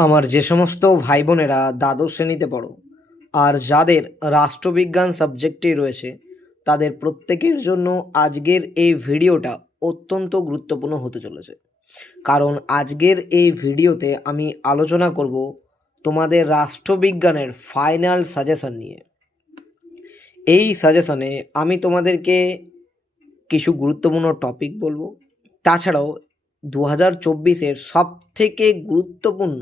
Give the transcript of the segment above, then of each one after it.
আমার যে সমস্ত ভাই বোনেরা দ্বাদশ শ্রেণীতে পড়ো আর যাদের রাষ্ট্রবিজ্ঞান সাবজেক্টে রয়েছে তাদের প্রত্যেকের জন্য আজকের এই ভিডিওটা অত্যন্ত গুরুত্বপূর্ণ হতে চলেছে। কারণ আজকের এই ভিডিওতে আমি আলোচনা করব তোমাদের রাষ্ট্রবিজ্ঞানের ফাইনাল সাজেশন নিয়ে। এই সাজেশনে আমি তোমাদেরকে কিছু গুরুত্বপূর্ণ টপিক বলবো, তাছাড়াও 2024-এর সবথেকে গুরুত্বপূর্ণ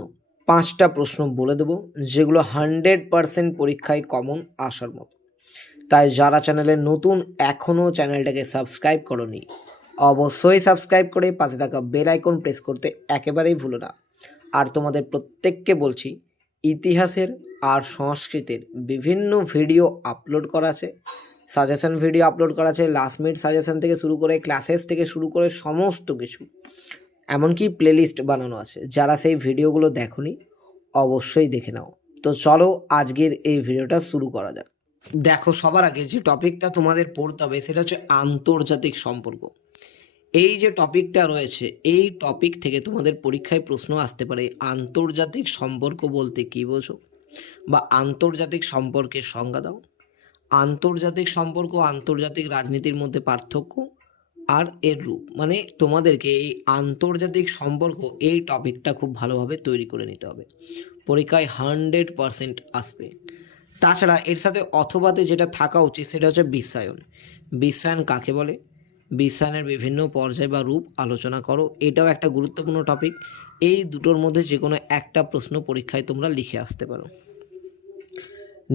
5টা প্রশ্ন বলে দেবো, যেগুলো 100% পরীক্ষায় কমন আসার মতো। তাই যারা চ্যানেলে নতুন এখনও চ্যানেলটাকে সাবস্ক্রাইব করোনি, অবশ্যই সাবস্ক্রাইব করে পাশে থাকা বেল আইকন প্রেস করতে একেবারেই ভুলো না। আর তোমাদের প্রত্যেককে বলছি, ইতিহাসের আর সংস্কৃতের বিভিন্ন ভিডিও আপলোড করা আছে, সাজেশন ভিডিও আপলোড করা আছে, লাস্ট মিনিট সাজেশন থেকে শুরু করে ক্লাসেস থেকে শুরু করে সমস্ত কিছু, এমনকি প্লেলিস্ট বানানো আছে। যারা সেই ভিডিওগুলো দেখোনি অবশ্যই দেখে নাও। তো চলো আজকের এই ভিডিওটা শুরু করা যাক। দেখো, সবার আগে যে টপিকটা তোমাদের পড়তে হবে সেটা হচ্ছে আন্তর্জাতিক সম্পর্ক। এই যে টপিকটা রয়েছে, এই টপিক থেকে তোমাদের পরীক্ষায় প্রশ্ন আসতে পারে আন্তর্জাতিক সম্পর্ক বলতে কী বোঝো, বা আন্তর্জাতিক সম্পর্কের সংজ্ঞা দাও। আন্তর্জাতিক সম্পর্ক আন্তর্জাতিক রাজনীতির মধ্যে পার্থক্য আর এর রূপ, মানে তোমাদেরকে এই আন্তর্জাতিক সম্পর্ক এই টপিকটা খুব ভালোভাবে তৈরি করে নিতে হবে। পরীক্ষায় 100% আসবে। তাছাড়া এর সাথে অথবাতে যেটা থাকা উচিত সেটা হচ্ছে বিশ্বায়ন। বিশ্বায়ন কাকে বলে, বিশ্বায়নের বিভিন্ন পর্যায় বা রূপ আলোচনা করো, এটাও একটা গুরুত্বপূর্ণ টপিক। এই দুটোর মধ্যে যে কোনো একটা প্রশ্ন পরীক্ষায় তোমরা লিখে আসতে পারো।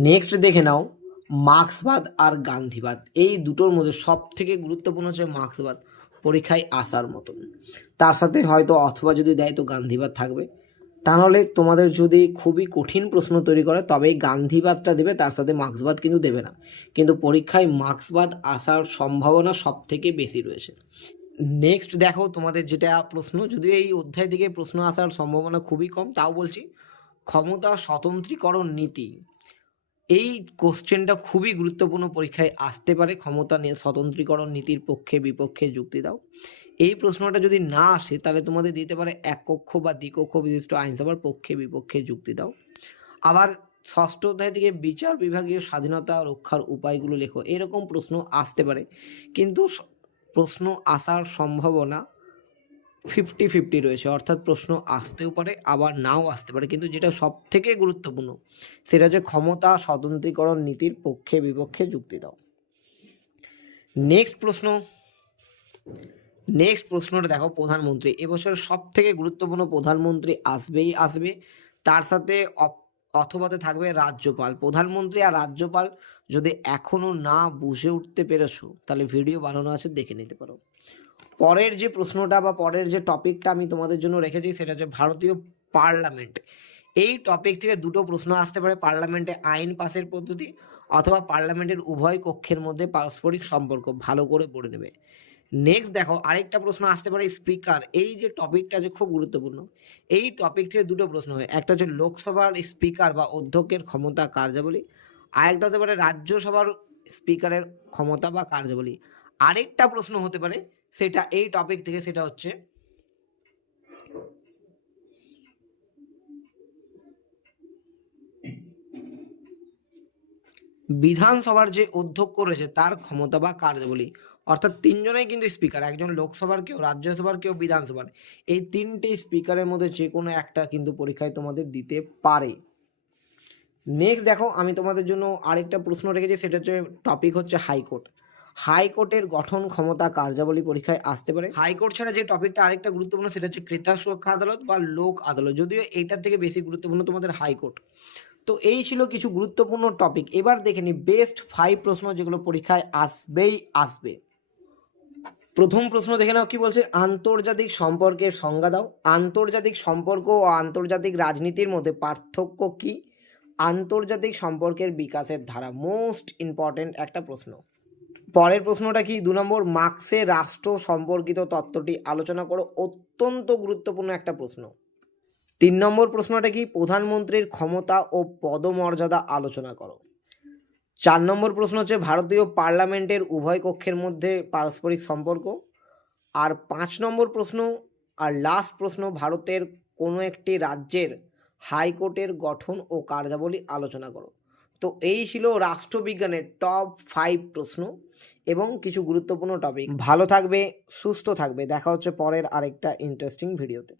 নেক্সট দেখে নাও মার্ক্সবাদ আর গান্ধীবাদ। এই দুটোর মধ্যে সব থেকে গুরুত্বপূর্ণ হচ্ছে মার্ক্সবাদ, পরীক্ষায় আসার মতন। তার সাথে হয়তো অথবা যদি দেয় তো গান্ধীবাদ থাকবে। তাহলে তোমাদের যদি খুবই কঠিন প্রশ্ন তৈরি করে তবেই গান্ধীবাদটা দেবে, তার সাথে মার্ক্সবাদ কিন্তু দেবে না। কিন্তু পরীক্ষায় মার্ক্সবাদ আসার সম্ভাবনা সব থেকে বেশি রয়েছে। নেক্সট দেখো তোমাদের যেটা প্রশ্ন, যদিও এই অধ্যায় থেকে প্রশ্ন আসার সম্ভাবনা খুবই কম, তাও বলছি ক্ষমতা স্বতন্ত্রীকরণ নীতি। এই কোশ্চেনটা খুবই গুরুত্বপূর্ণ, পরীক্ষায় আসতে পারে। ক্ষমতা নিয়ে স্বতন্ত্রীকরণ নীতির পক্ষে বিপক্ষে যুক্তি দাও। এই প্রশ্নটা যদি না আসে তাহলে তোমাদের দিতে পারে এক কক্ষ বা দ্বিকক্ষ বিশিষ্ট আইনসভার পক্ষে বিপক্ষে যুক্তি দাও। আবার ষষ্ঠ অধ্যায় থেকে বিচার বিভাগীয় স্বাধীনতা রক্ষার উপায়গুলো লেখো, এরকম প্রশ্ন আসতে পারে। কিন্তু প্রশ্ন আসার সম্ভাবনা 50-50 রয়েছে, অর্থাৎ প্রশ্ন আসতেও পারে আবার নাও আসতে পারে। কিন্তু যেটা সব থেকে গুরুত্বপূর্ণ সেটা হচ্ছে ক্ষমতা স্বতন্ত্রীকরণ নীতির পক্ষে বিপক্ষে যুক্তি দাও। নেক্সট প্রশ্নটা দেখো, প্রধানমন্ত্রী। এবছর সব থেকে গুরুত্বপূর্ণ প্রধানমন্ত্রী আসবেই আসবে, তার সাথে অথবাতে থাকবে রাজ্যপাল। প্রধানমন্ত্রী আর রাজ্যপাল যদি এখনও না বুঝে উঠতে পেরেছো তাহলে ভিডিও বানানো আছে, দেখে নিতে পারো। পরের যে প্রশ্নটা বা পরের যে টপিকটা আমি তোমাদের জন্য রেখেছি সেটা হচ্ছে ভারতীয় পার্লামেন্ট। এই টপিক থেকে দুটো প্রশ্ন আসতে পারে, পার্লামেন্টে আইন পাসের পদ্ধতি অথবা পার্লামেন্টের উভয় কক্ষের মধ্যে পারস্পরিক সম্পর্ক। ভালো করে পড়ে নেবে। নেক্সট দেখো, আরেকটা প্রশ্ন আসতে পারে স্পিকার। এই যে টপিকটা যে খুব গুরুত্বপূর্ণ, এই টপিক থেকে দুটো প্রশ্ন হয়, একটা হচ্ছে লোকসভার স্পিকার বা অধ্যক্ষের ক্ষমতা কার্যাবলী, আরেকটা হতে পারে রাজ্যসভার স্পিকারের ক্ষমতা বা কার্যাবলী। আরেকটা প্রশ্ন হতে পারে সেটা এই টপিক থেকে, সেটা হচ্ছে বিধানসভার যে অধ্যক্ষ রয়েছে তার ক্ষমতা বা কার্যাবলী। অর্থাৎ তিনজনেই কিন্তু স্পিকার, একজন লোকসভার, কেউ রাজ্যসভার, কেউ বিধানসভার। এই তিনটে স্পিকারের মধ্যে যে কোনো একটা কিন্তু পরীক্ষায় তোমাদের দিতে পারে। নেক্সট দেখো, আমি তোমাদের জন্য আরেকটা প্রশ্ন রেখেছি, সেটা হচ্ছে টপিক হচ্ছে হাইকোর্ট। হাইকোর্টের গঠন ক্ষমতা কার্যাবলী পরীক্ষায় আসতে পারে। হাইকোর্ট ছাড়া যে টপিকটা আরেকটা গুরুত্বপূর্ণ সেটা হচ্ছে ক্রেতা সুরক্ষা আদালত বা লোক আদালত, যদিও এইটার থেকে বেশি গুরুত্বপূর্ণ তোমাদের হাইকোর্ট। তো এই ছিল কিছু গুরুত্বপূর্ণ টপিক। এবার দেখে নি বেস্ট 5 প্রশ্ন যেগুলো পরীক্ষায় আসবেই আসবে। প্রথম প্রশ্ন দেখে নাও কি বলছে, আন্তর্জাতিক সম্পর্কের সংজ্ঞা দাও। আন্তর্জাতিক সম্পর্ক ও আন্তর্জাতিক রাজনীতির মধ্যে পার্থক্য কি? আন্তর্জাতিক সম্পর্কের বিকাশের ধারা, মোস্ট ইম্পর্টেন্ট একটা প্রশ্ন। পরের প্রশ্নটা কি, 2 নম্বর, মার্ক্সের রাষ্ট্র সম্পর্কিত তত্ত্বটি আলোচনা করো। অত্যন্ত গুরুত্বপূর্ণ একটা প্রশ্ন। 3 নম্বর প্রশ্নটা কি, প্রধানমন্ত্রীর ক্ষমতা ও পদমর্যাদা আলোচনা করো। 4 নম্বর প্রশ্ন হচ্ছে ভারতীয় পার্লামেন্টের উভয় কক্ষের মধ্যে পারস্পরিক সম্পর্ক। আর 5 নম্বর প্রশ্ন আর লাস্ট প্রশ্ন, ভারতের কোনো একটি রাজ্যের হাইকোর্টের গঠন ও কার্যাবলী আলোচনা করো। তো এই ছিল রাষ্ট্রবিজ্ঞানের টপ 5 প্রশ্ন এবং কিছু গুরুত্বপূর্ণ টপিক। ভালো থাকবে, সুস্থ থাকবে, দেখা হচ্ছে পরের আরেকটা ইন্টারেস্টিং ভিডিওতে।